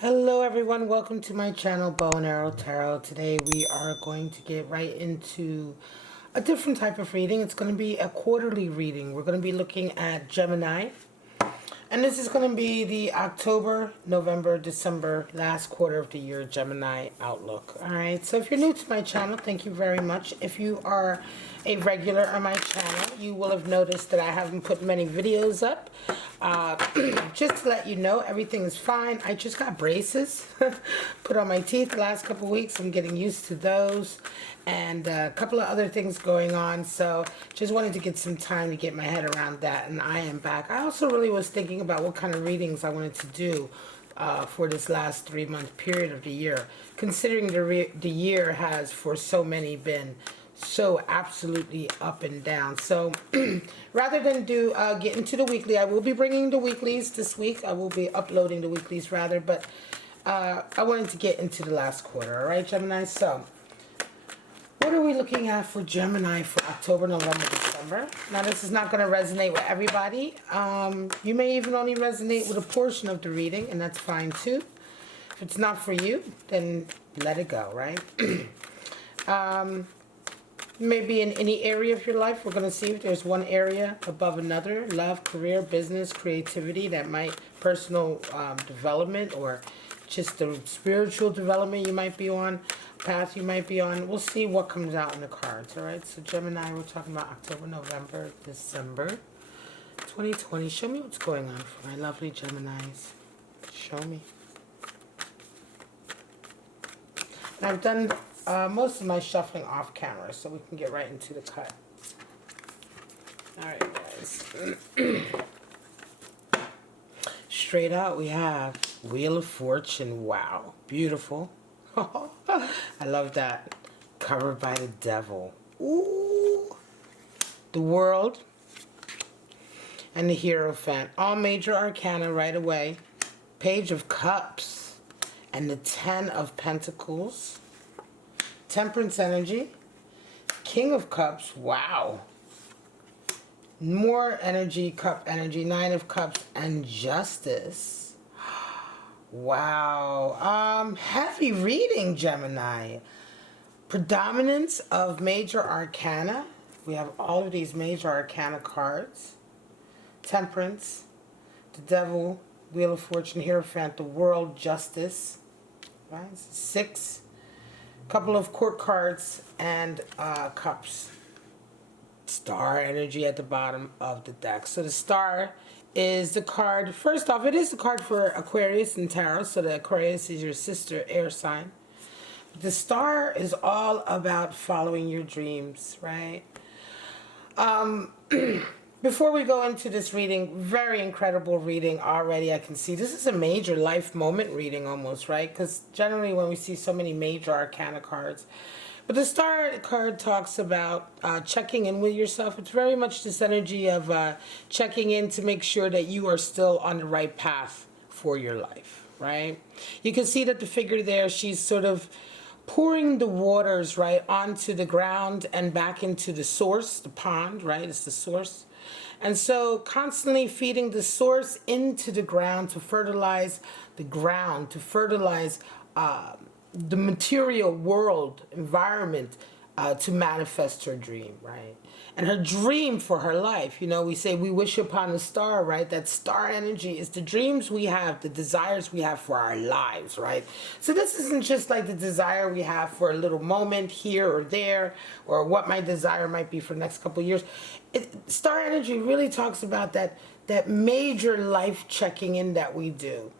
Hello everyone, welcome to my channel Bow and Arrow Tarot. Today we are going to get right into a different type of reading. It's going to be a quarterly reading. We're going to be looking at Gemini. And this is going to be the October, November, December, last quarter of the year Gemini outlook. Alright, so if you're new to my channel, thank you very much. If you are a regular on my channel, you will have noticed that I haven't put many videos up. Just to let you know, everything is fine. I just got braces put on my teeth the last couple weeks. I'm getting used to those. And a couple of other things going on, so just wanted to get some time to get my head around that, and I am back. I also really was thinking about what kind of readings I wanted to do for this last 3-month period of the year, considering the year has for so many been so absolutely up and down. So rather than get into the weekly, I will be bringing the weeklies this week. I will be uploading the weeklies rather, but I wanted to get into the last quarter. All right, Gemini, so what are we looking at for Gemini for October, November, December? Now, this is not going to resonate with everybody. You may even only resonate with a portion of the reading, and that's fine too. If it's not for you, then let it go, right? Maybe in any area of your life, we're going to see if there's one area above another. Love, career, business, creativity, that might, personal development, or just the spiritual development you might be on, path you might be on. We'll see what comes out in the cards, all right? So Gemini, we're talking about October, November, December 2020. Show me what's going on for my lovely Geminis. Show me. And I've done most of my shuffling off camera, so we can get right into the cut. All right, guys. Straight out, we have Wheel of Fortune. Wow, beautiful. I love that. Covered by the Devil. Ooh. The World and the Hierophant. All major arcana right away. Page of Cups and the 10 of Pentacles. Temperance energy. King of Cups. Wow. More energy, cup energy. 9 of Cups and Justice. Wow. Heavy reading, Gemini. Predominance of major arcana. We have all of these major arcana cards. Temperance, the Devil, Wheel of Fortune, Hierophant, the World, Justice. Right? 6. Couple of court cards and cups. Star energy at the bottom of the deck. So the star is the card. First off, it is the card for Aquarius and Tarot. So the Aquarius is your sister air sign. The star is all about following your dreams, right? Before we go into this reading, very incredible reading already. I can see this is a major life moment reading almost, right? Because generally when we see so many major arcana cards, but the star card talks about checking in with yourself. It's very much this energy of checking in to make sure that you are still on the right path for your life, right? You can see that the figure there, she's sort of pouring the waters, right, onto the ground and back into the source, the pond, right? It's the source. And so constantly feeding the source into the ground to fertilize the ground, to fertilize the material world, environment, to manifest her dream, right? And her dream for her life, you know, we say we wish upon a star, right? That star energy is the dreams we have, the desires we have for our lives, right? So this isn't just like the desire we have for a little moment here or there, or what my desire might be for the next couple of years. Star energy really talks about that major life checking in that we do,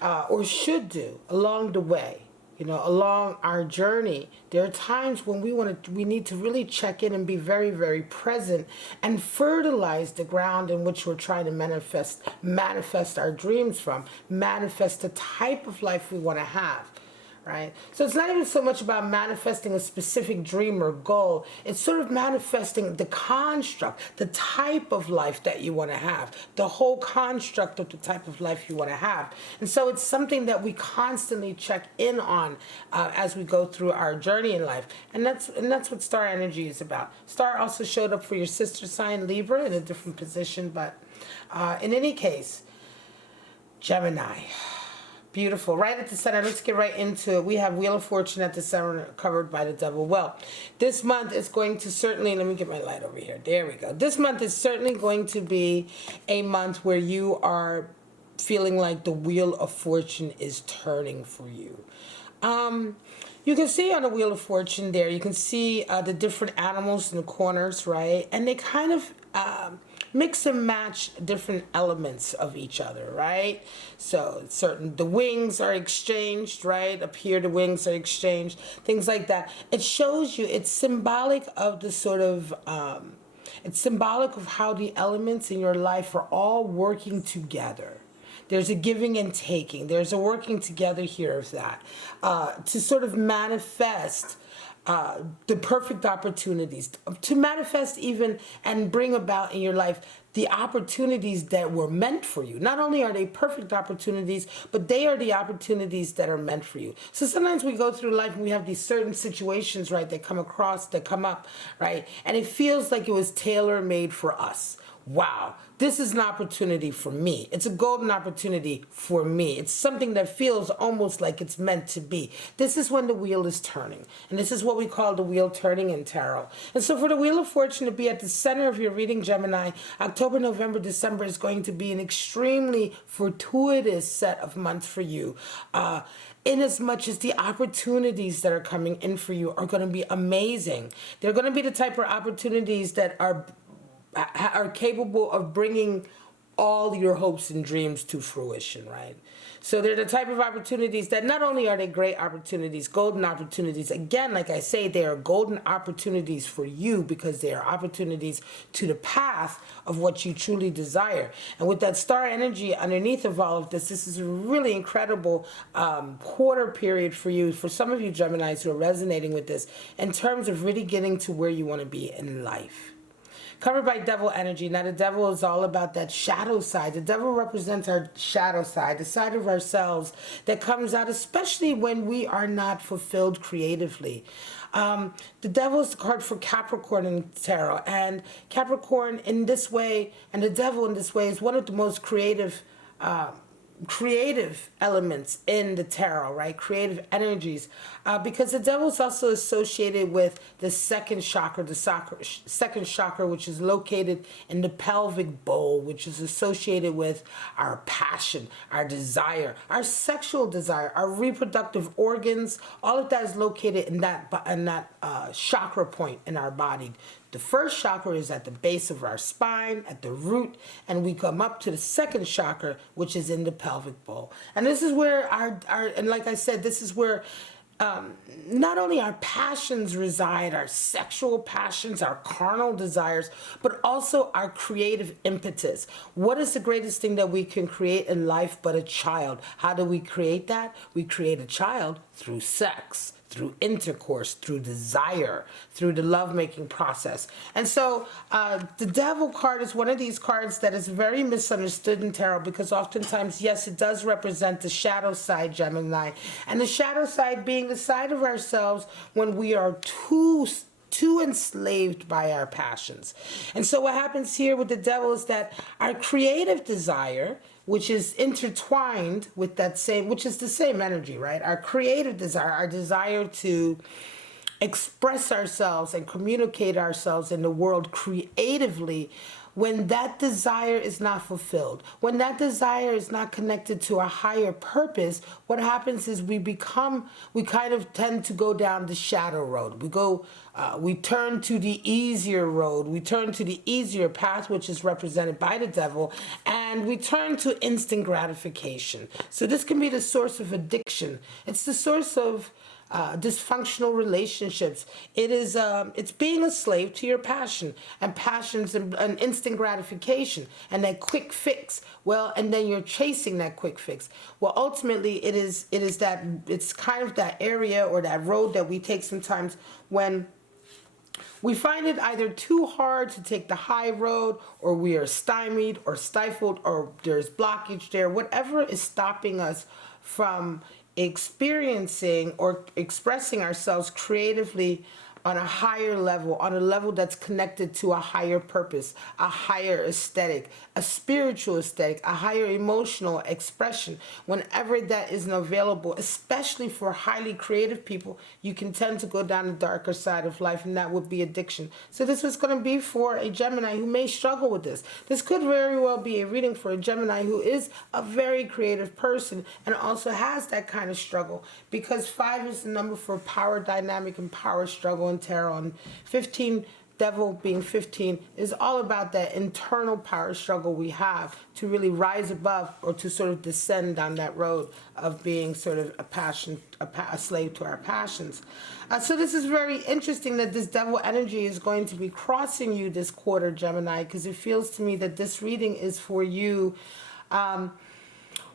or should do along the way. You know, along our journey, there are times when we need to really check in and be very, very present and fertilize the ground in which we're trying to manifest our dreams from, manifest the type of life we want to have. Right? So it's not even so much about manifesting a specific dream or goal. It's sort of manifesting the construct, the type of life that you want to have, the whole construct of the type of life you want to have. And so it's something that we constantly check in on as we go through our journey in life. And that's what star energy is about. Star also showed up for your sister sign, Libra, in a different position. But in any case, Gemini. Beautiful. Right at the center. Let's get right into it. We have Wheel of Fortune at the center, covered by the Devil. Well, this month is going to certainly, let me get my light over here. There we go. This month is certainly going to be a month where you are feeling like the Wheel of Fortune is turning for you. You can see on the Wheel of Fortune there, you can see the different animals in the corners, right? And they kind of mix and match different elements of each other, right? So the wings are exchanged, right? Up here the wings are exchanged, things like that. It shows you, it's symbolic of the sort of, it's symbolic of how the elements in your life are all working together. There's a giving and taking. There's a working together here of that to sort of manifest the perfect opportunities, to manifest even and bring about in your life the opportunities that were meant for you. Not only are they perfect opportunities, but they are the opportunities that are meant for you. So sometimes we go through life and we have these certain situations, right, that come up, right, and it feels like it was tailor-made for us. Wow, this is an opportunity for me. It's a golden opportunity for me. It's something that feels almost like it's meant to be. This is when the wheel is turning. And this is what we call the wheel turning in tarot. And so for the Wheel of Fortune to be at the center of your reading, Gemini, October, November, December is going to be an extremely fortuitous set of months for you. In as much as the opportunities that are coming in for you are going to be amazing. They're going to be the type of opportunities that are capable of bringing all your hopes and dreams to fruition, right? So they're the type of opportunities that not only are they great opportunities, golden opportunities, again, like I say, they are golden opportunities for you because they are opportunities to the path of what you truly desire. And with that star energy underneath of all of this, this is a really incredible quarter period for you, for some of you Geminis who are resonating with this, in terms of really getting to where you want to be in life. Covered by devil energy. Now, the devil is all about that shadow side. The devil represents our shadow side, the side of ourselves that comes out, especially when we are not fulfilled creatively. The devil is the card for Capricorn in tarot. And Capricorn in this way, and the devil in this way, is one of the most creative elements in the tarot, right? Creative energies, because the devil is also associated with the second chakra, second chakra, which is located in the pelvic bowl, which is associated with our passion, our desire, our sexual desire, our reproductive organs. All of that is located in that chakra point in our body. The first chakra is at the base of our spine, at the root, and we come up to the second chakra, which is in the pelvic bowl. And this is where and like I said, this is where not only our passions reside, our sexual passions, our carnal desires, but also our creative impetus. What is the greatest thing that we can create in life but a child? How do we create that? We create a child through sex, through intercourse, through desire, through the lovemaking process. And so the devil card is one of these cards that is very misunderstood in tarot, because oftentimes, yes, it does represent the shadow side, Gemini, and the shadow side being the side of ourselves when we are too enslaved by our passions. And so what happens here with the devil is that our creative desire, which is intertwined with that same, which is the same energy, right? Our creative desire, our desire to express ourselves and communicate ourselves in the world creatively, when that desire is not fulfilled, when that desire is not connected to a higher purpose, what happens is we kind of tend to go down the shadow road. We turn to the easier road. We turn to the easier path, which is represented by the devil, and we turn to instant gratification. So this can be the source of addiction. It's the source of dysfunctional relationships. It's being a slave to your passion, and passions and instant gratification and that quick fix. Well, and then you're chasing that quick fix. Well, ultimately it's kind of that area or that road that we take sometimes when we find it either too hard to take the high road, or we are stymied or stifled, or there's blockage there, whatever is stopping us from experiencing or expressing ourselves creatively on a higher level, on a level that's connected to a higher purpose, a higher aesthetic, a spiritual aesthetic, a higher emotional expression. Whenever that isn't available, especially for highly creative people, you can tend to go down the darker side of life, and that would be addiction. So this is going to be for a Gemini who may struggle with this. This could very well be a reading for a Gemini who is a very creative person and also has that kind of struggle, because 5 is the number for power dynamic and power struggle in tarot, and 15, devil being 15, is all about that internal power struggle we have to really rise above, or to sort of descend down that road of being sort of a slave to our passions. So this is very interesting that this devil energy is going to be crossing you this quarter, Gemini, because it feels to me that this reading is for you.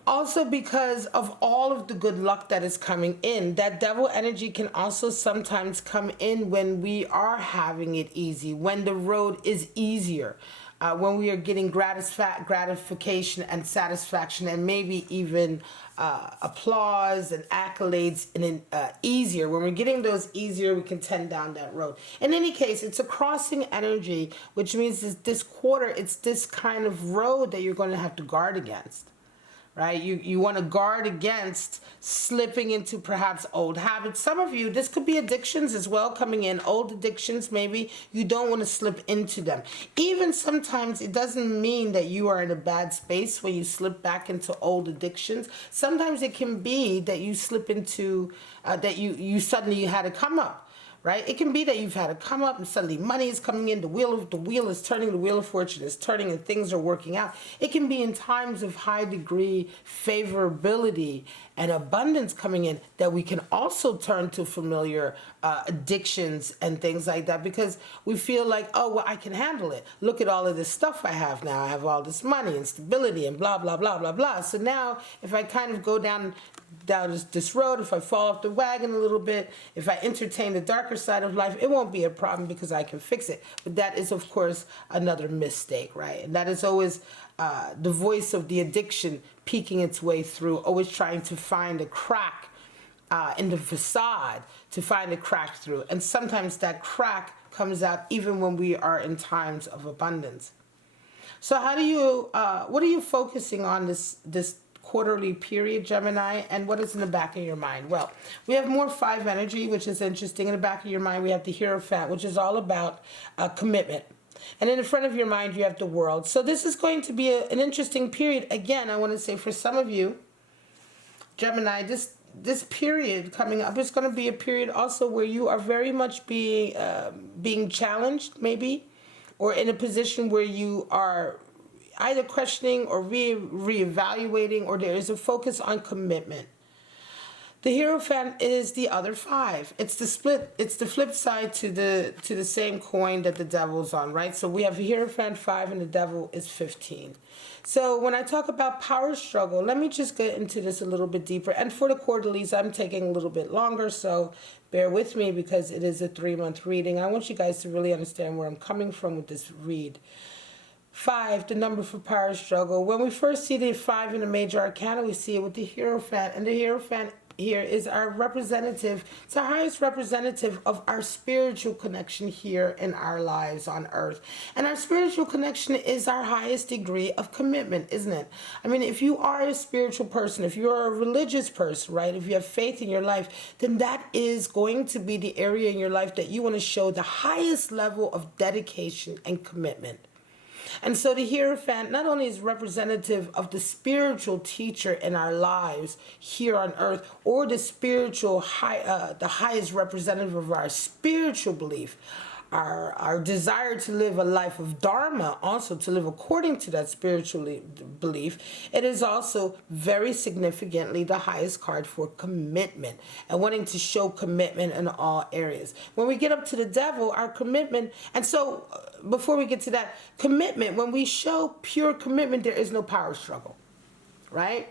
Also, because of all of the good luck that is coming in, that devil energy can also sometimes come in when we are having it easy, when the road is easier, when we are getting gratification and satisfaction, and maybe even applause and accolades, and easier. When we're getting those easier, we can tend down that road. In any case, it's a crossing energy, which means this quarter, it's this kind of road that you're going to have to guard against. Right? You want to guard against slipping into perhaps old habits. Some of you, this could be addictions as well coming in, old addictions maybe. You don't want to slip into them. Even sometimes it doesn't mean that you are in a bad space when you slip back into old addictions. Sometimes it can be that you slip into, that you suddenly had a come up. Right? It can be that you've had a come up and suddenly money is coming in, the wheel is turning, the wheel of fortune is turning, and things are working out. It can be in times of high degree favorability and abundance coming in that we can also turn to familiar addictions and things like that, because we feel like, oh, well, I can handle it. Look at all of this stuff I have now. I have all this money and stability and blah, blah, blah, blah, blah. So now if I kind of go down this road, if I fall off the wagon a little bit, if I entertain the darker side of life, it won't be a problem because I can fix it. But that is, of course, another mistake, right? And that is always the voice of the addiction peeking its way through, always trying to find a crack in the facade, to find a crack through. And sometimes that crack comes out even when we are in times of abundance. So how do you, what are you focusing on this quarterly period, Gemini, and what is in the back of your mind? Well, we have more 5 energy, which is interesting. In the back of your mind, we have the Hierophant, which is all about commitment. And in the front of your mind, you have the World. So this is going to be an interesting period. Again, I want to say for some of you, Gemini, this period coming up is going to be a period also where you are very much being challenged, maybe, or in a position where you are either questioning or reevaluating, or there is a focus on commitment. The Hierophant is the other 5. It's the flip side to the same coin that the devil's on, right? So we have Hierophant 5 and the devil is 15. So when I talk about power struggle, let me just get into this a little bit deeper. And for the quarterlies, I'm taking a little bit longer, so bear with me because it is a 3-month reading. I want you guys to really understand where I'm coming from with this read. 5, the number for power struggle. When we first see the 5 in the major arcana, we see it with the Hierophant. And the Hierophant here is our representative. It's our highest representative of our spiritual connection here in our lives on earth. And our spiritual connection is our highest degree of commitment, isn't it? I mean, if you are a spiritual person, if you're a religious person, right, if you have faith in your life, then that is going to be the area in your life that you want to show the highest level of dedication and commitment. And so the Hierophant not only is representative of the spiritual teacher in our lives here on earth, or the spiritual the highest representative of our spiritual belief, our desire to live a life of dharma, also to live according to that spiritual belief, it is also very significantly the highest card for commitment and wanting to show commitment in all areas. When we get up to the devil, our commitment, and so before we get to that, commitment, when we show pure commitment, there is no power struggle, right?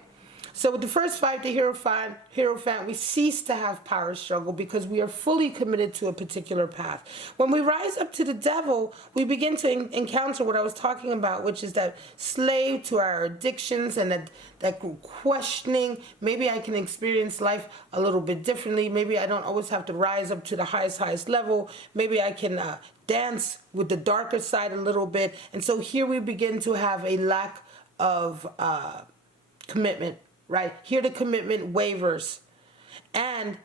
So with the first five, the Hierophant, we cease to have power struggle because we are fully committed to a particular path. When we rise up to the Devil, we begin to encounter what I was talking about, which is that slave to our addictions and that questioning. Maybe I can experience life a little bit differently. Maybe I don't always have to rise up to the highest level. Maybe I can dance with the darker side a little bit. And so here we begin to have a lack of commitment, right? Here the commitment wavers and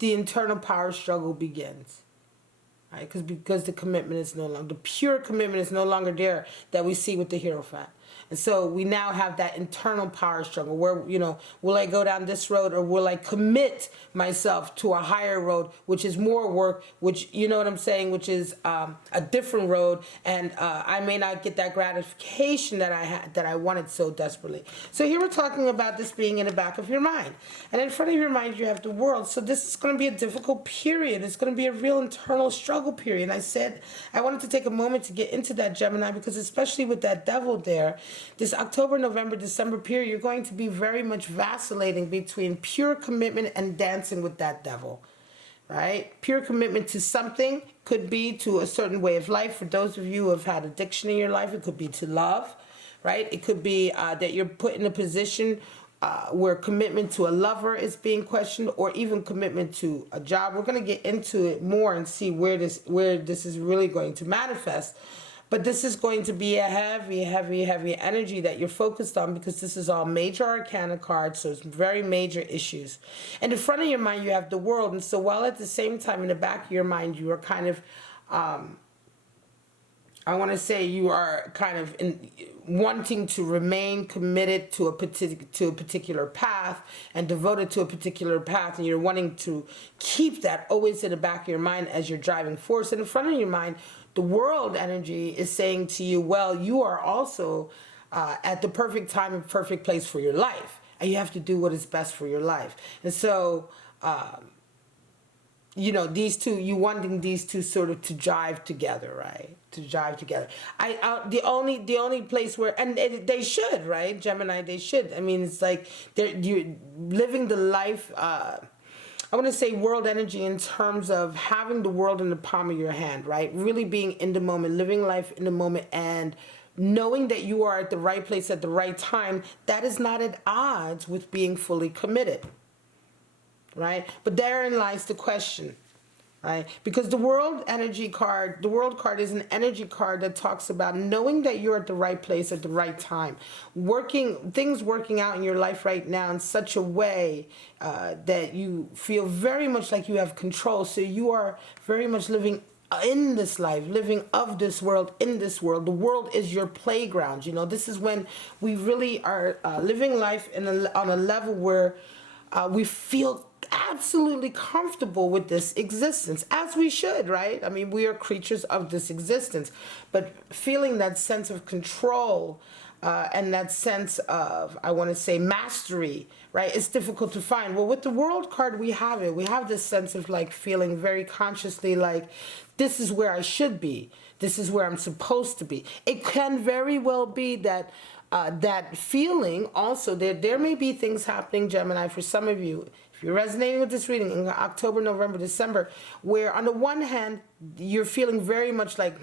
the internal power struggle begins, right? Because the commitment is no longer, the pure commitment is no longer there that we see with the Hierophant. And so we now have that internal power struggle where, you know, will I go down this road or will I commit myself to a higher road, which is more work, which, you know what I'm saying, which is a different road, and I may not get that gratification that I wanted so desperately. So here we're talking about this being in the back of your mind. And in front of your mind, you have the world. So this is going to be a difficult period. It's going to be a real internal struggle period. And I said I wanted to take a moment to get into that, Gemini, because especially with that Devil there, this October, November, December period, you're going to be very much vacillating between pure commitment and dancing with that Devil, right? Pure commitment to something could be to a certain way of life. For those of you who have had addiction in your life, it could be to love, right? It could be that you're put in a position where commitment to a lover is being questioned, or even commitment to a job. We're going to get into it more and see where this is really going to manifest. But this is going to be a heavy energy that you're focused on, because this is all major arcana cards, so it's very major issues. And in front of your mind, you have the World. And so while at the same time in the back of your mind, you are kind of, I want to say you are kind of wanting to remain committed to a particular path and devoted to a particular path, and you're wanting to keep that always in the back of your mind as your driving force. And in front of your mind, the World energy is saying to you, well, you are also at the perfect time and perfect place for your life, and you have to do what is best for your life. And so, you know, these two, you wanting these two sort of to jive together, right? To jive together. The only place where, and they should, right, Gemini, they should. I mean, it's like you're living the life. I want to say World energy in terms of having the world in the palm of your hand, right? Really being in the moment, living life in the moment, and knowing that you are at the right place at the right time. That is not at odds with being fully committed, right? But therein lies the question, right? Because the World energy card, the World card is an energy card that talks about knowing that you're at the right place at the right time, things working out in your life right now in such a way that you feel very much like you have control. So you are very much living in this life, living of this world, in this world. The world is your playground. You know, this is when we really are living life on a level where we feel absolutely comfortable with this existence, as we should, right? I mean, we are creatures of this existence, but feeling that sense of control and that sense of, I want to say, mastery, right? It's difficult to find. Well, with the World card, we have it. We have this sense of like feeling very consciously like, this is where I should be. This is where I'm supposed to be. It can very well be that that feeling also, there may be things happening, Gemini, for some of you, if you're resonating with this reading in October, November, December, where on the one hand, you're feeling very much like,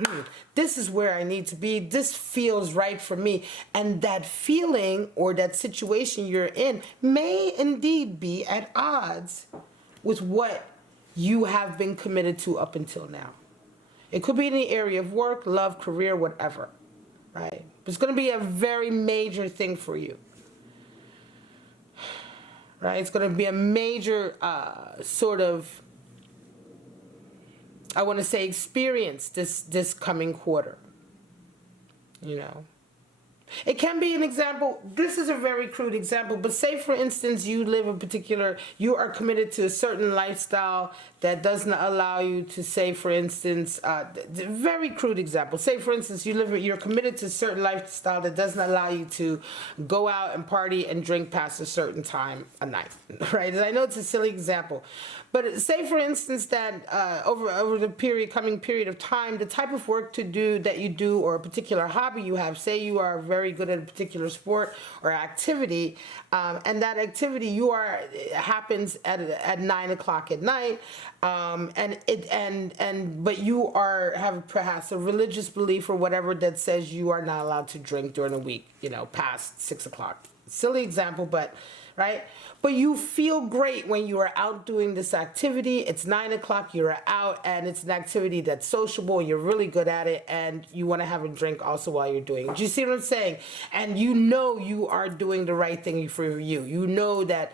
this is where I need to be. This feels right for me. And that feeling or that situation you're in may indeed be at odds with what you have been committed to up until now. It could be in the area of work, love, career, whatever, right? It's going to be a very major thing for you, right? It's going to be a major sort of, I want to say, experience this coming quarter, you know. It can be an example. This is a very crude example, but say for instance you you are committed to a certain lifestyle that doesn't allow you to, say for instance, very crude example. Say for instance you're committed to a certain lifestyle that doesn't allow you to go out and party and drink past a certain time a night, right? And I know it's a silly example, but say for instance that over the coming period of time, the type of work that you do or a particular hobby you have, say you are very very good at a particular sport or activity, and that activity happens at 9 o'clock at night, but you have perhaps a religious belief or whatever that says you are not allowed to drink during the week, past 6 o'clock. Silly example, but right? But you feel great when you are out doing this activity. It's 9 o'clock, you're out, and it's an activity that's sociable, you're really good at it, and you want to have a drink also while you're doing it. Do you see what I'm saying? And you are doing the right thing for you. You know that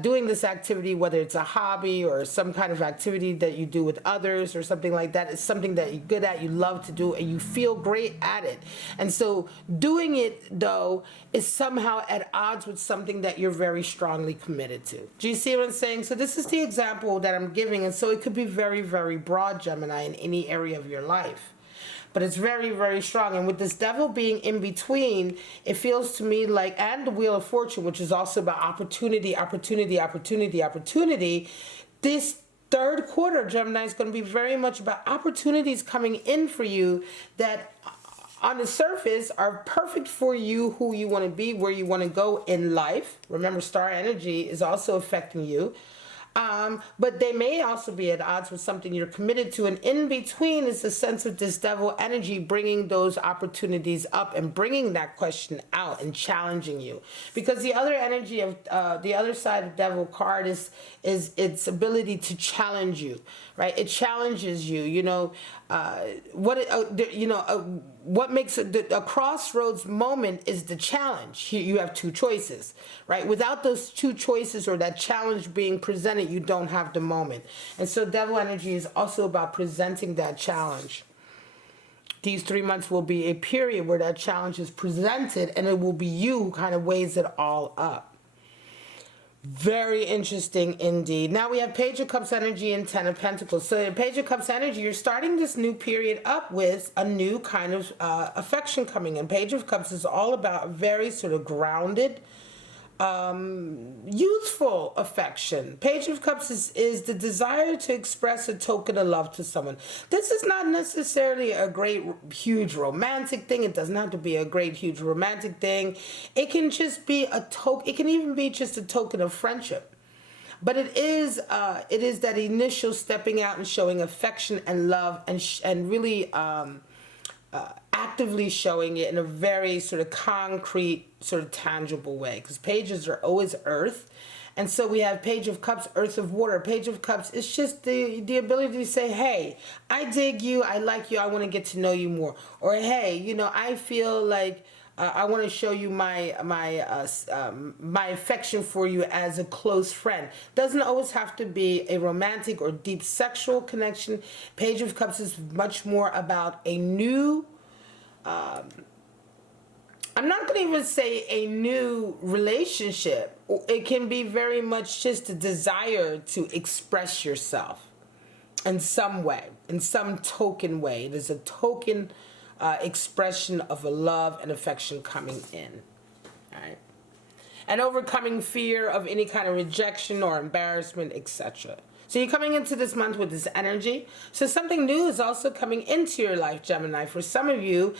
doing this activity, whether it's a hobby or some kind of activity that you do with others or something like that, is something that you're good at, you love to do, and you feel great at it. And so doing it, though, is somehow at odds with something that you're very strongly committed to. Do you see what I'm saying? So this is the example that I'm giving, and so it could be very, very broad, Gemini, in any area of your life. But it's very, very strong. And with this devil being in between, it feels to me like, and the Wheel of Fortune, which is also about opportunity, opportunity, opportunity, opportunity, this third quarter, Gemini, is going to be very much about opportunities coming in for you that on the surface are perfect for you, who you want to be, where you want to go in life. Remember, star energy is also affecting you. But they may also be at odds with something you're committed to. And in between is the sense of this devil energy bringing those opportunities up and bringing that question out and challenging you. Because the other energy of the other side of devil card is its ability to challenge you, right? It challenges you, what makes a crossroads moment is the challenge. You have two choices, right? Without those two choices or that challenge being presented, you don't have the moment. And so devil energy is also about presenting that challenge. These 3 months will be a period where that challenge is presented, and it will be you who kind of weighs it all up. Very interesting indeed. Now we have Page of Cups energy and Ten of Pentacles. So in Page of Cups energy, you're starting this new period up with a new kind of affection coming in. Page of Cups is all about very sort of grounded, youthful affection. Page of Cups is the desire to express a token of love to someone. This is not necessarily a great, huge romantic thing. It doesn't have to be a great, huge romantic thing. It can just be a token. It can even be just a token of friendship. But it is that initial stepping out and showing affection and love and really actively showing it in a very sort of concrete, sort of tangible way. Because pages are always earth. And so we have Page of Cups, Earth of Water. Page of Cups, it's just the ability to say, hey, I dig you, I like you, I want to get to know you more. Or, hey, I feel like I want to show you my affection for you as a close friend. Doesn't always have to be a romantic or deep sexual connection. Page of Cups is much more about a new, I'm not going to even say a new relationship. It can be very much just a desire to express yourself in some way, in some token way. It is a token expression of a love and affection coming in. All right. And overcoming fear of any kind of rejection or embarrassment, etc. So you're coming into this month with this energy. So something new is also coming into your life, Gemini. For some of you,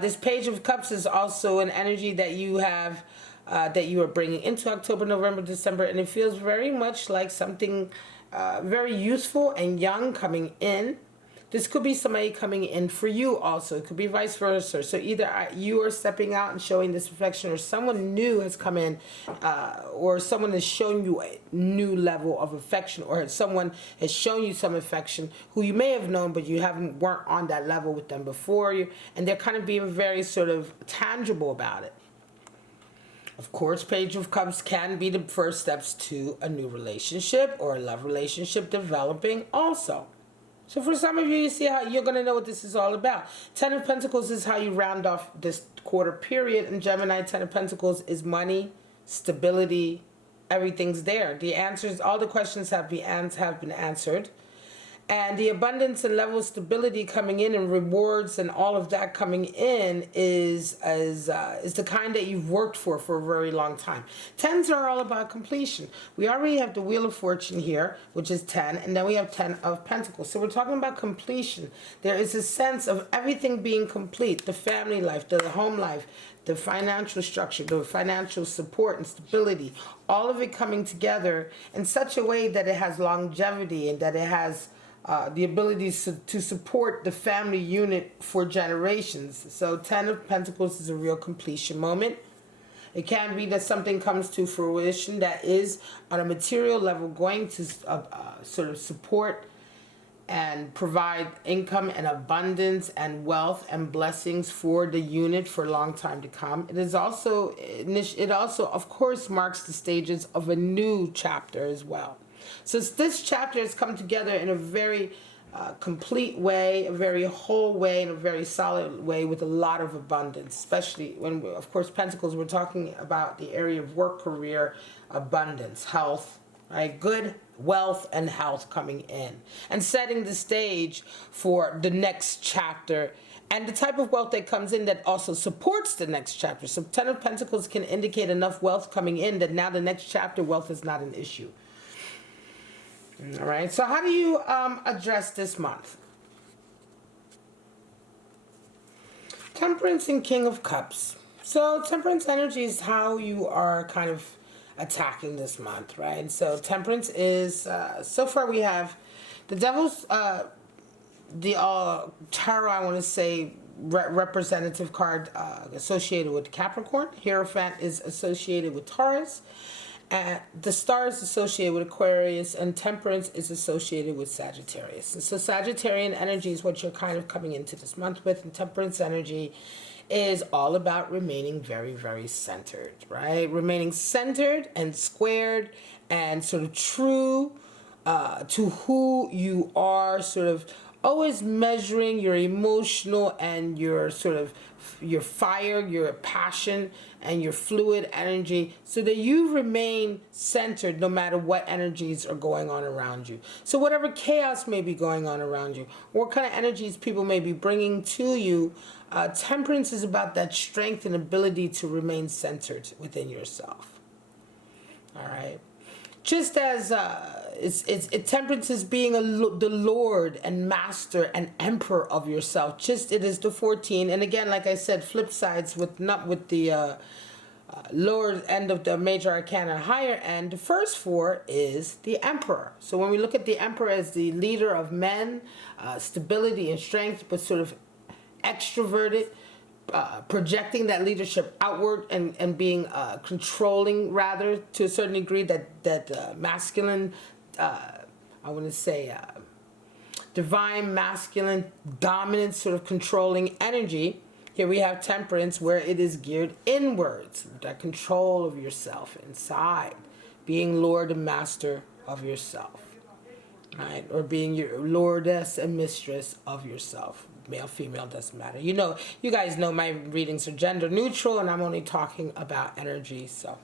this Page of Cups is also an energy that you have, that you are bringing into October, November, December. And it feels very much like something very youthful and young coming in. This could be somebody coming in for you also. It could be vice versa. So either you are stepping out and showing this affection, or someone new has come in, or someone has shown you a new level of affection, or someone has shown you some affection who you may have known, but you weren't on that level with them before you, and they're kind of being very sort of tangible about it. Of course, Page of Cups can be the first steps to a new relationship or a love relationship developing also. So for some of you, you see how you're going to know what this is all about. Ten of Pentacles is how you round off this quarter period. And Gemini, Ten of Pentacles is money, stability, everything's there. The answers, all the questions have been answered. And the abundance and level of stability coming in and rewards and all of that coming in is the kind that you've worked for a very long time. Tens are all about completion. We already have the Wheel of Fortune here, which is 10, and then we have 10 of Pentacles. So we're talking about completion. There is a sense of everything being complete, the family life, the home life, the financial structure, the financial support and stability, all of it coming together in such a way that it has longevity and that it has the ability to support the family unit for generations. So 10 of Pentacles is a real completion moment. It can be that something comes to fruition that is on a material level going to sort of support and provide income and abundance and wealth and blessings for the unit for a long time to come. It also of course marks the stages of a new chapter as well. So this chapter has come together in a very complete way, a very whole way, and a very solid way with a lot of abundance, especially when, of course, Pentacles, we're talking about the area of work, career, abundance, health, right? Good wealth and health coming in and setting the stage for the next chapter and the type of wealth that comes in that also supports the next chapter. So 10 of Pentacles can indicate enough wealth coming in that now the next chapter wealth is not an issue. All right, so how do you address this month? Temperance and King of Cups. So Temperance energy is how you are kind of attacking this month, right? So Temperance is, so far we have the Devil's, the Tarot, I want to say, representative card associated with Capricorn. Hierophant is associated with Taurus. The Star is associated with Aquarius, and Temperance is associated with Sagittarius. And so Sagittarian energy is what you're kind of coming into this month with, and Temperance energy is all about remaining very, very centered, right? Remaining centered and squared and sort of true to who you are, sort of always measuring your emotional and your sort of your fire, your passion, and your fluid energy so that you remain centered no matter what energies are going on around you. So whatever chaos may be going on around you, what kind of energies people may be bringing to you, Temperance is about that strength and ability to remain centered within yourself. All right. Just as Temperance is being the Lord and Master and Emperor of yourself. Just it is the 14, and again, like I said, flip sides with not with the lower end of the major arcana, higher end. The first 4 is the Emperor. So when we look at the Emperor as the leader of men, stability and strength, but sort of extroverted. Projecting that leadership outward and being controlling, rather, to a certain degree, that masculine, I want to say, divine masculine dominant sort of controlling energy. Here we have Temperance, where it is geared inwards, that control of yourself inside, being Lord and Master of yourself, right? Or being your Lordess and Mistress of yourself. Male, female, doesn't matter. You know, you guys know my readings are gender neutral, and I'm only talking about energy. So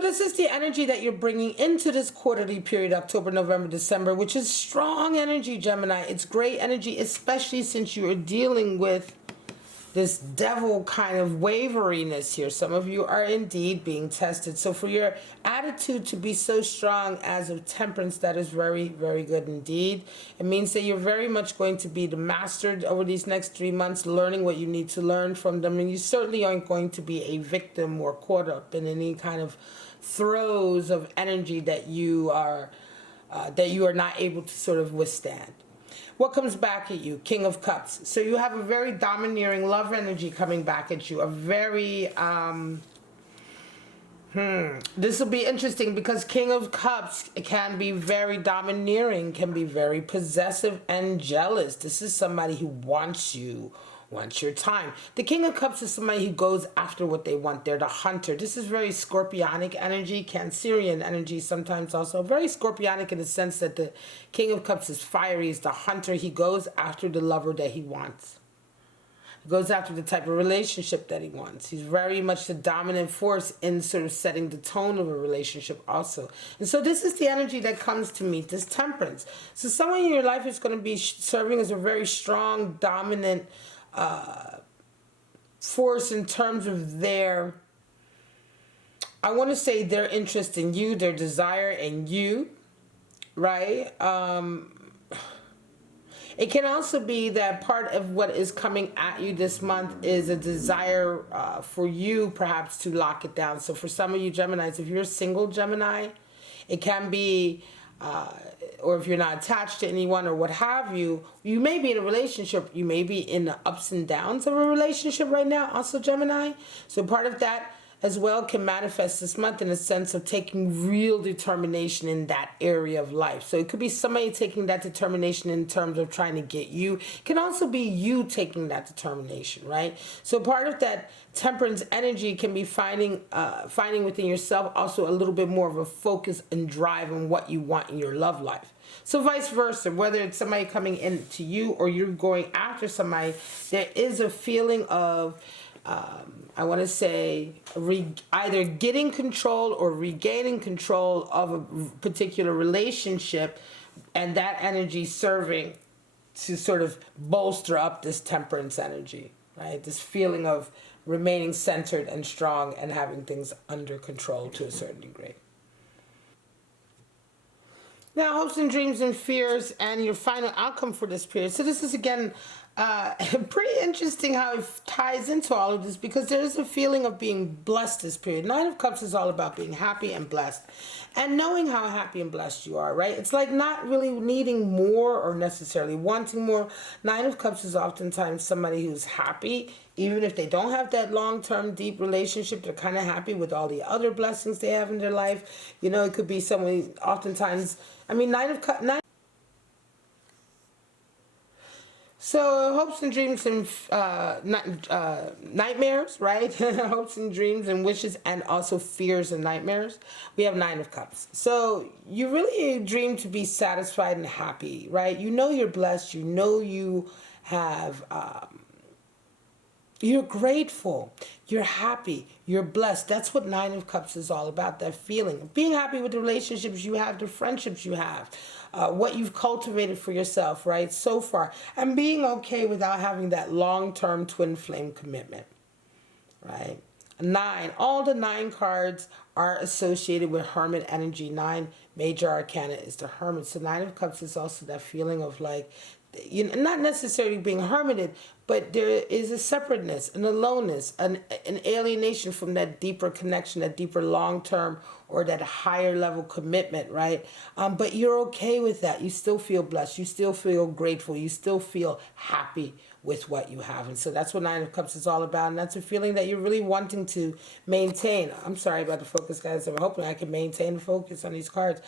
this is the energy that you're bringing into this quarterly period, October, November, December, which is strong energy, Gemini. It's great energy, especially since you are dealing with this devil kind of waveriness here. Some of you are indeed being tested. So for your attitude to be so strong as of Temperance, that is very, very good indeed. It means that you're very much going to be the master over these next 3 months, learning what you need to learn from them. And you certainly aren't going to be a victim or caught up in any kind of throes of energy that you are not able to sort of withstand. What comes back at you? King of Cups. So you have a very domineering love energy coming back at you. A very, this will be interesting because King of Cups can be very domineering, can be very possessive and jealous. This is somebody who wants you, wants your time. The King of Cups is somebody who goes after what they want. They're the hunter. This is very scorpionic energy, Cancerian energy sometimes also. Very scorpionic in the sense that the King of Cups is fiery, is the hunter. He goes after the lover that he wants. He goes after the type of relationship that he wants. He's very much the dominant force in sort of setting the tone of a relationship also. And so this is the energy that comes to meet this temperance. So someone in your life is going to be serving as a very strong, dominant force in terms of their, I want to say, their interest in you, their desire in you, right? It can also be that part of what is coming at you this month is a desire for you perhaps to lock it down. So for some of you Geminis, if you're a single Gemini, it can be, or if you're not attached to anyone or what have you, you may be in a relationship, you may be in the ups and downs of a relationship right now, also Gemini. So part of that as well can manifest this month in a sense of taking real determination in that area of life. So it could be somebody taking that determination in terms of trying to get you. It can also be you taking that determination, right? So part of that temperance energy can be finding within yourself also a little bit more of a focus and drive on what you want in your love life. So vice versa, whether it's somebody coming in to you or you're going after somebody, there is a feeling of I want to say either getting control or regaining control of a particular relationship, and that energy serving to sort of bolster up this temperance energy, right? This feeling of remaining centered and strong and having things under control to a certain degree. Now, hopes and dreams and fears and your final outcome for this period. So this is, again, pretty interesting how it ties into all of this, because there is a feeling of being blessed this period. Nine of Cups is all about being happy and blessed and knowing how happy and blessed you are, right? It's like not really needing more or necessarily wanting more. Nine of Cups is oftentimes somebody who's happy, even if they don't have that long-term deep relationship. They're kind of happy with all the other blessings they have in their life. You know, it could be someone oftentimes, I mean, so hopes and dreams and nightmares, right? Hopes and dreams and wishes, and also fears and nightmares. We have Nine of Cups. So you really dream to be satisfied and happy, right? You know you're blessed. You know you have, you're grateful. You're happy. You're blessed. That's what Nine of Cups is all about, that feeling of being happy with the relationships you have, the friendships you have, what you've cultivated for yourself, right, so far, and being okay without having that long-term twin flame commitment, right? Nine, all the 9 cards are associated with Hermit energy. 9 major arcana is the Hermit. So Nine of Cups is also that feeling of like, you know, not necessarily being hermited, but there is a separateness, an aloneness, an alienation from that deeper connection, that deeper long-term or that higher level commitment, right? But you're okay with that. You still feel blessed. You still feel grateful. You still feel happy with what you have. And so that's what Nine of Cups is all about. And that's a feeling that you're really wanting to maintain. I'm sorry about the focus, guys. I'm hoping I can maintain the focus on these cards.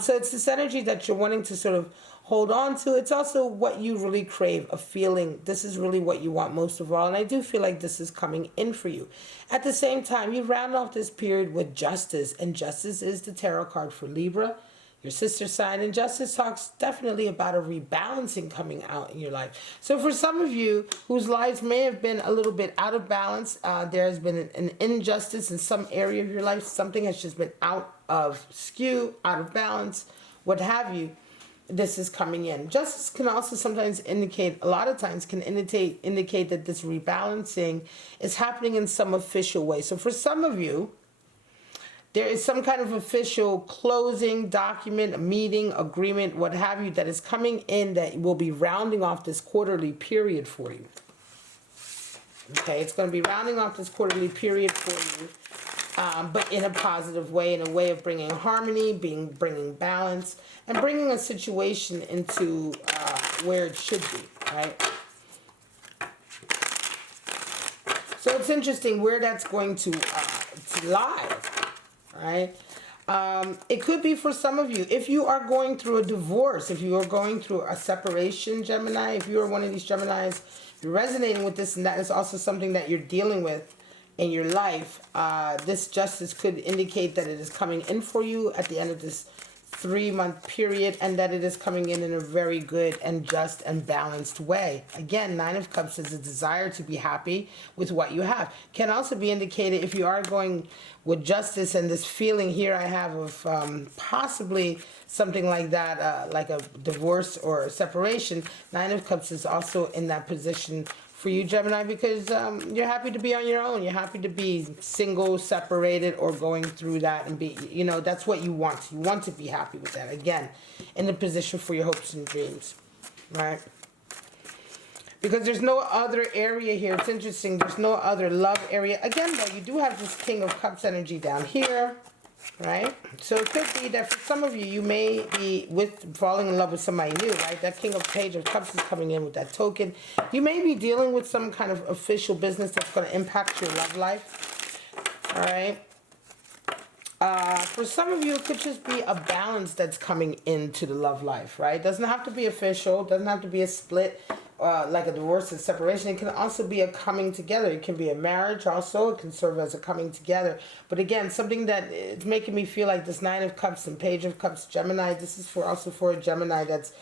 So it's this energy that you're wanting to sort of hold on to. It's also what you really crave, a feeling. This is really what you want most of all. And I do feel like this is coming in for you. At the same time, you round off this period with Justice. And Justice is the tarot card for Libra, your sister sign. And Justice talks definitely about a rebalancing coming out in your life. So for some of you whose lives may have been a little bit out of balance, there has been an injustice in some area of your life. Something has just been out of skew, out of balance, what have you. This is coming in. Justice can also sometimes indicate, a lot of times can indicate that this rebalancing is happening in some official way. So for some of you, there is some kind of official closing document, a meeting, agreement, what have you, that is coming in that will be rounding off this quarterly period for you. Okay, it's going to be rounding off this quarterly period for you, but in a positive way, in a way of bringing harmony, bringing balance, and bringing a situation into where it should be, right? So it's interesting where that's going to lie, right? It could be for some of you, if you are going through a divorce, if you are going through a separation, Gemini, if you are one of these Geminis, you're resonating with this, and that is also something that you're dealing with in your life, this justice could indicate that it is coming in for you at the end of this 3-month period, and that it is coming in a very good and just and balanced way. Again, Nine of Cups is a desire to be happy with what you have. Can also be indicated if you are going with justice and this feeling here I have of possibly something like that, like a divorce or a separation. Nine of Cups is also in that position for you, Gemini, because you're happy to be on your own. You're happy to be single, separated, or going through that and be, you know, that's what you want. You want to be happy with that. Again, in the position for your hopes and dreams, right? Because there's no other area here. It's interesting. There's no other love area. Again, though, you do have this King of Cups energy down here, right? So it could be that for some of you, you may be falling in love with somebody new, right? That Page of Cups is coming in with that token. You may be dealing with some kind of official business that's going to impact your love life, all right? For some of you, it could just be a balance that's coming into the love life, right? Doesn't have to be official. Doesn't have to be a split, like a divorce and separation. It can also be a coming together. It can be a marriage also. It can serve as a coming together. But again, something that it's making me feel like this Nine of Cups and Page of Cups, Gemini, this is also for a Gemini that's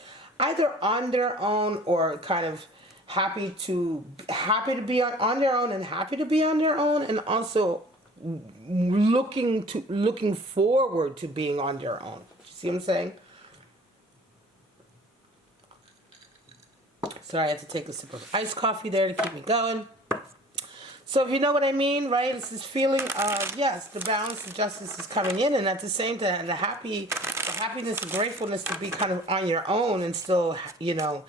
either on their own or kind of happy to be on their own and happy to be on their own, and also looking forward to being on their own. See what I'm saying? Sorry, I had to take a sip of iced coffee there to keep me going. So if you know what I mean, right? It's this feeling of, yes, the balance, the justice is coming in, and at the same time, the happiness and gratefulness to be kind of on your own and still, you know,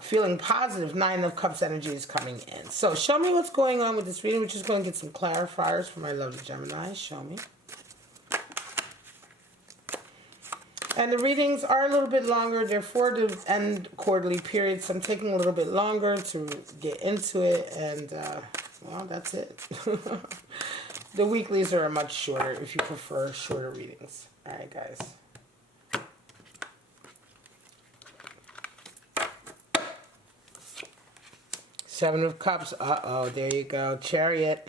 feeling positive. Nine of Cups energy is coming in. So show me what's going on with this reading. We're just going to get some clarifiers for my lovely Gemini. Show me. And the readings are a little bit longer. They're for the end quarterly period, so I'm taking a little bit longer to get into it. And, well, that's it. The weeklies are much shorter if you prefer shorter readings. All right, guys. Seven of Cups. Uh-oh, there you go. Chariot.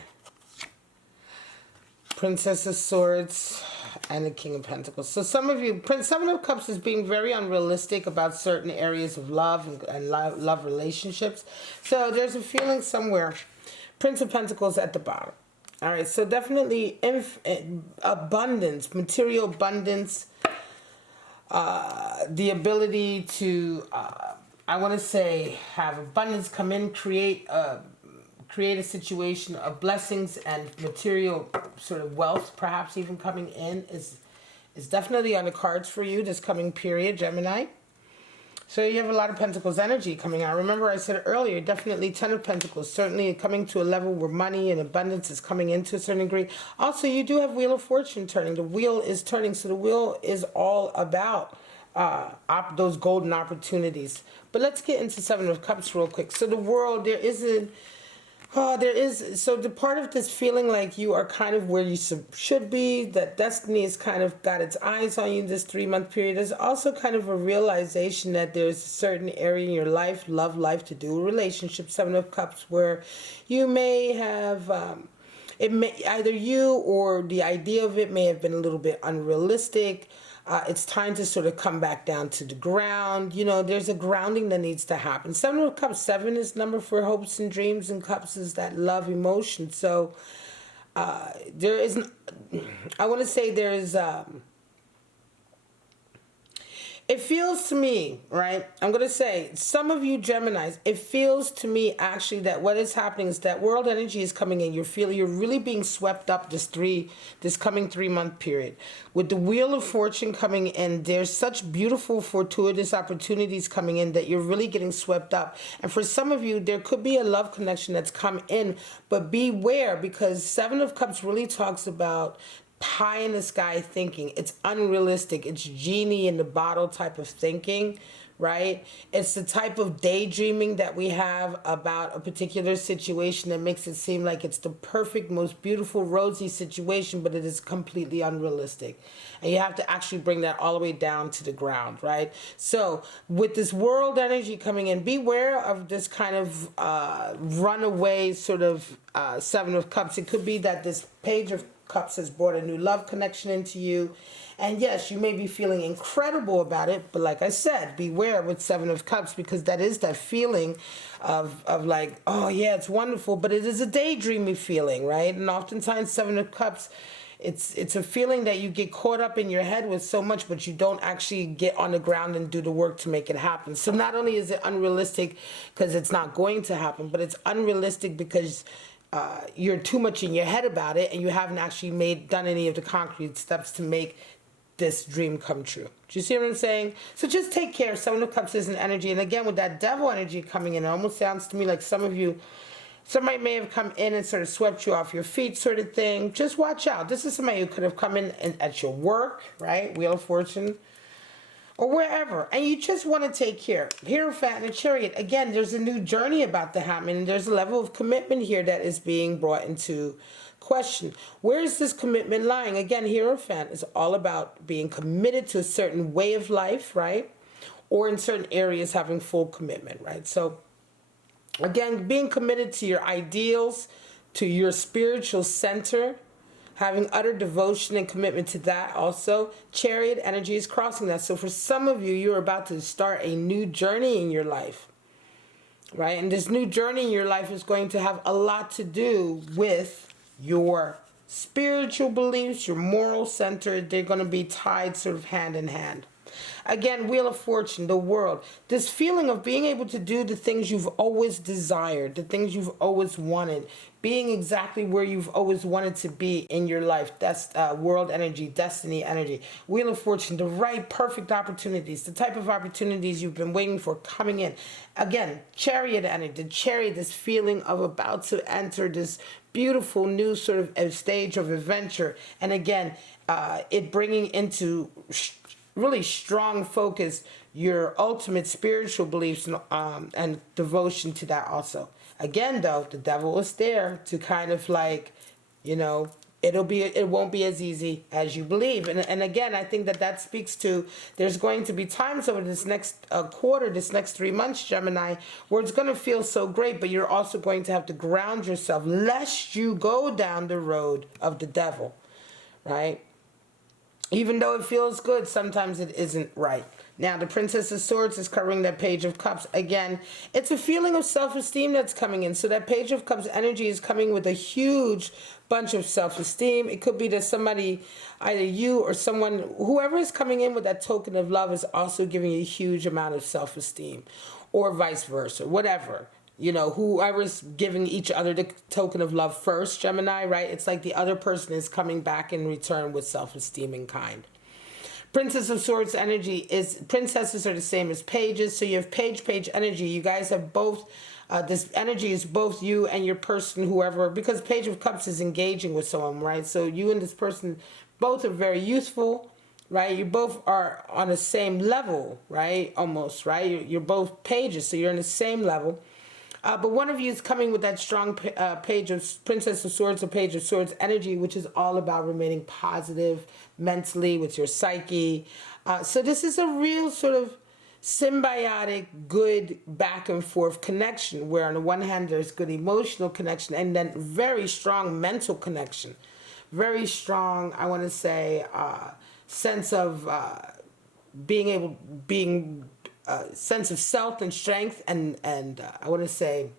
Princess of Swords. And the King of Pentacles. So some of you, Seven of Cups is being very unrealistic about certain areas of love and love relationships. So there's a feeling somewhere. Prince of Pentacles at the bottom. All right, so definitely abundance, material abundance, the ability to, I want to say, have abundance come in, create a situation of blessings and material sort of wealth, perhaps even coming in, is definitely on the cards for you this coming period, Gemini. So you have a lot of Pentacles energy coming out. Remember I said earlier, definitely Ten of Pentacles, certainly coming to a level where money and abundance is coming in to a certain degree. Also, you do have Wheel of Fortune turning. The wheel is turning, so the wheel is all about those golden opportunities. But let's get into Seven of Cups real quick. So the world, there is so the part of this feeling like you are kind of where you should be, that destiny has kind of got its eyes on you this 3-month period. There's also kind of a realization that there's a certain area in your life, love life, to do relationships, Seven of Cups, where you may have, either you or the idea of it may have been a little bit unrealistic. It's time to sort of come back down to the ground. You know, there's a grounding that needs to happen. Seven of Cups, 7 is number for hopes and dreams, and Cups is that love emotion. So there is, I want to say there's, it feels to me, right? I'm going to say, some of you Geminis, it feels to me actually that what is happening is that world energy is coming in. You're really being swept up this coming 3-month period. With the Wheel of Fortune coming in, there's such beautiful fortuitous opportunities coming in that you're really getting swept up. And for some of you, there could be a love connection that's come in, but beware, because Seven of Cups really talks about pie in the sky thinking. It's unrealistic. It's genie in the bottle type of thinking, right? It's the type of daydreaming that we have about a particular situation that makes it seem like it's the perfect, most beautiful, rosy situation, but it is completely unrealistic. And you have to actually bring that all the way down to the ground, right? So with this world energy coming in, beware of this kind of runaway sort of Seven of Cups. It could be that this Page of Cups has brought a new love connection into you, And yes, you may be feeling incredible about it, but like I said, beware with Seven of Cups, because that is that feeling of like, oh yeah, it's wonderful, but it is a daydreamy feeling, right? And oftentimes Seven of Cups, it's a feeling that you get caught up in your head with so much, but you don't actually get on the ground and do the work to make it happen. So not only is it unrealistic because it's not going to happen, but it's unrealistic because you're too much in your head about it and you haven't actually done any of the concrete steps to make this dream come true. Do you see what I'm saying? So just take care. Seven of Cups is an energy. And again, with that devil energy coming in, it almost sounds to me like somebody may have come in and sort of swept you off your feet sort of thing. Just watch out. This is somebody who could have come in at your work, right? Wheel of Fortune. Or wherever, and you just want to take care. Hierophant and a Chariot. Again, there's a new journey about to happen, and there's a level of commitment here that is being brought into question. Where is this commitment lying? Again, Hierophant is all about being committed to a certain way of life, right? Or in certain areas having full commitment, right? So, again, being committed to your ideals, to your spiritual center, having utter devotion and commitment to that also. Chariot energy is crossing that. So for some of you, you're about to start a new journey in your life, right? And this new journey in your life is going to have a lot to do with your spiritual beliefs, your moral center. They're going to be tied sort of hand in hand. Again, Wheel of Fortune, the World. This feeling of being able to do the things you've always desired, the things you've always wanted, being exactly where you've always wanted to be in your life. That's world energy, destiny energy. Wheel of Fortune, the right, perfect opportunities, the type of opportunities you've been waiting for coming in. Again, Chariot energy, the Chariot, this feeling of about to enter this beautiful new sort of stage of adventure. And again, it bringing into really strong focus your ultimate spiritual beliefs and devotion to that also. Again, though, the devil is there to kind of like, you know, it won't be as easy as you believe. And again, I think that speaks to, there's going to be times over this next quarter, this next 3 months, Gemini, where it's going to feel so great, but you're also going to have to ground yourself lest you go down the road of the devil, right? Even though it feels good, sometimes it isn't right. Now, the Princess of Swords is covering that Page of Cups. Again, it's a feeling of self-esteem that's coming in. So that Page of Cups energy is coming with a huge bunch of self-esteem. It could be that somebody, either you or someone, whoever is coming in with that token of love is also giving you a huge amount of self-esteem, or vice versa, whatever. You know, whoever's giving each other the token of love first, Gemini, right? It's like the other person is coming back in return with self-esteem and kind. Princess of Swords energy is, princesses are the same as pages. So you have page energy. You guys have both, this energy is both you and your person, whoever, because Page of Cups is engaging with someone, right? So you and this person both are very useful, right? You both are on the same level, right? Almost, right? You're both pages, so you're on the same level. But one of you is coming with that strong Page of Princess of Swords or Page of Swords energy, which is all about remaining positive mentally with your psyche. So this is a real sort of symbiotic, good back and forth connection, where on the one hand there's good emotional connection and then very strong mental connection. Very strong, I want to say, sense of sense of self and strength and I want to say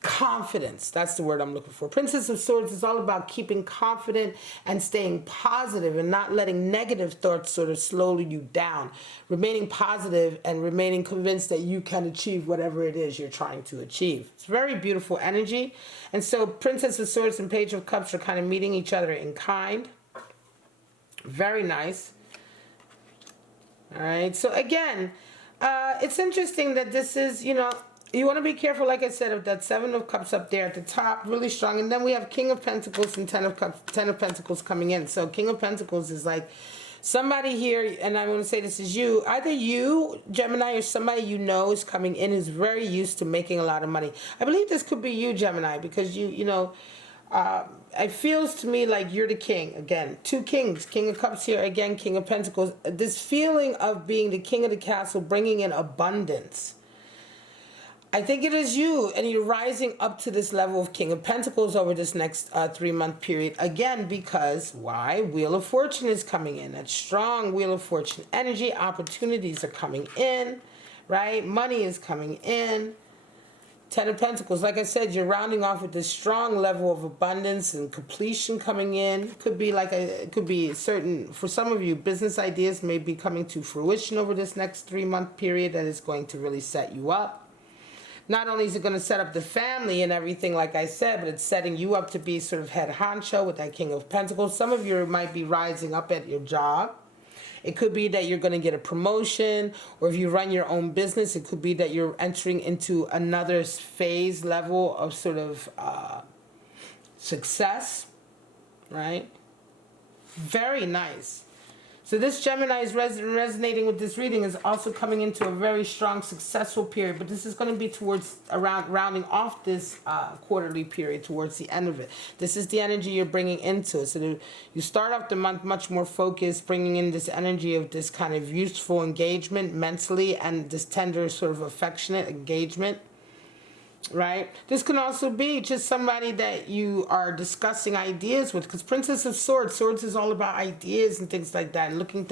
confidence. That's the word I'm looking for. Princess of Swords is all about keeping confident and staying positive and not letting negative thoughts sort of slow you down. Remaining positive and remaining convinced that you can achieve whatever it is you're trying to achieve. It's very beautiful energy. And so Princess of Swords and Page of Cups are kind of meeting each other in kind. Very nice. All right. So again, it's interesting that this is, you know, you want to be careful, like I said, of that Seven of Cups up there at the top, really strong. And then we have King of Pentacles and Ten of Pentacles coming in. So King of Pentacles is like somebody here, and I'm going to say this is you. Either you, Gemini, or somebody you know is coming in who's very used to making a lot of money. I believe this could be you, Gemini, because you know, it feels to me like you're the king. Again, two kings, King of Cups here, again, King of Pentacles. This feeling of being the king of the castle, bringing in abundance. I think it is you, and you're rising up to this level of King of Pentacles over this next 3-month period. Again, because why? Wheel of Fortune is coming in. That strong Wheel of Fortune energy. Opportunities are coming in, right? Money is coming in. 10 of Pentacles, like I said, you're rounding off with this strong level of abundance and completion coming in. Could be it could be certain, for some of you, business ideas may be coming to fruition over this next 3-month period that is going to really set you up. Not only is it going to set up the family and everything, like I said, but it's setting you up to be sort of head honcho with that King of Pentacles. Some of you might be rising up at your job. It could be that you're going to get a promotion, or if you run your own business, it could be that you're entering into another phase level of sort of success, right? Very nice. So this Gemini is resonating with this reading, is also coming into a very strong, successful period. But this is going to be towards around rounding off this quarterly period, towards the end of it. This is the energy you're bringing into it. So you start off the month much more focused, bringing in this energy of this kind of youthful engagement mentally, and this tender sort of affectionate engagement. Right? This can also be just somebody that you are discussing ideas with, because Princess of Swords is all about ideas and things like that, and looking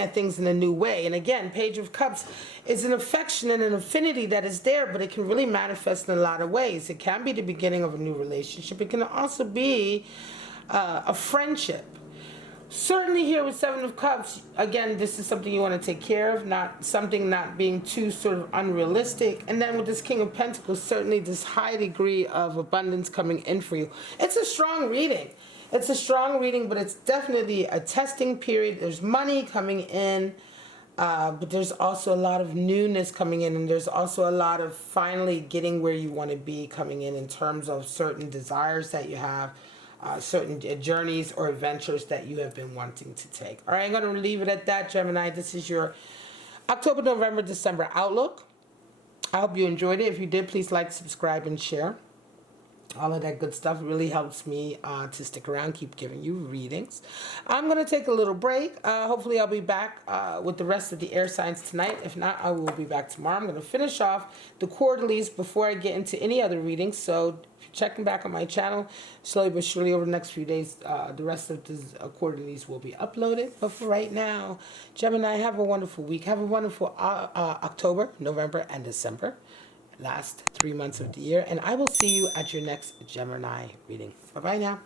at things in a new way. And again, Page of Cups is an affection and an affinity that is there, but it can really manifest in a lot of ways. It can be the beginning of a new relationship. It can also be a friendship. Certainly here with Seven of Cups, again, this is something you want to take care of, not being too sort of unrealistic. And then with this King of Pentacles, certainly this high degree of abundance coming in for you. It's a strong reading. It's a strong reading, but it's definitely a testing period. There's money coming in, but there's also a lot of newness coming in, and there's also a lot of finally getting where you want to be coming in terms of certain desires that you have. Certain journeys or adventures that you have been wanting to take. All right, I'm going to leave it at that, Gemini. This is your October, November, December outlook. I hope you enjoyed it. If you did, please like, subscribe, and share. All of that good stuff really helps me to stick around, keep giving you readings. I'm going to take a little break. Hopefully I'll be back with the rest of the air signs tonight. If not, I will be back tomorrow. I'm going to finish off the quarterlies before I get into any other readings. So if you're checking back on my channel, slowly but surely over the next few days, the rest of the quarterlies will be uploaded. But for right now, Gemini, have a wonderful week. Have a wonderful October, November, and December. Last 3 months of the year, and I will see you at your next Gemini reading. Bye bye now.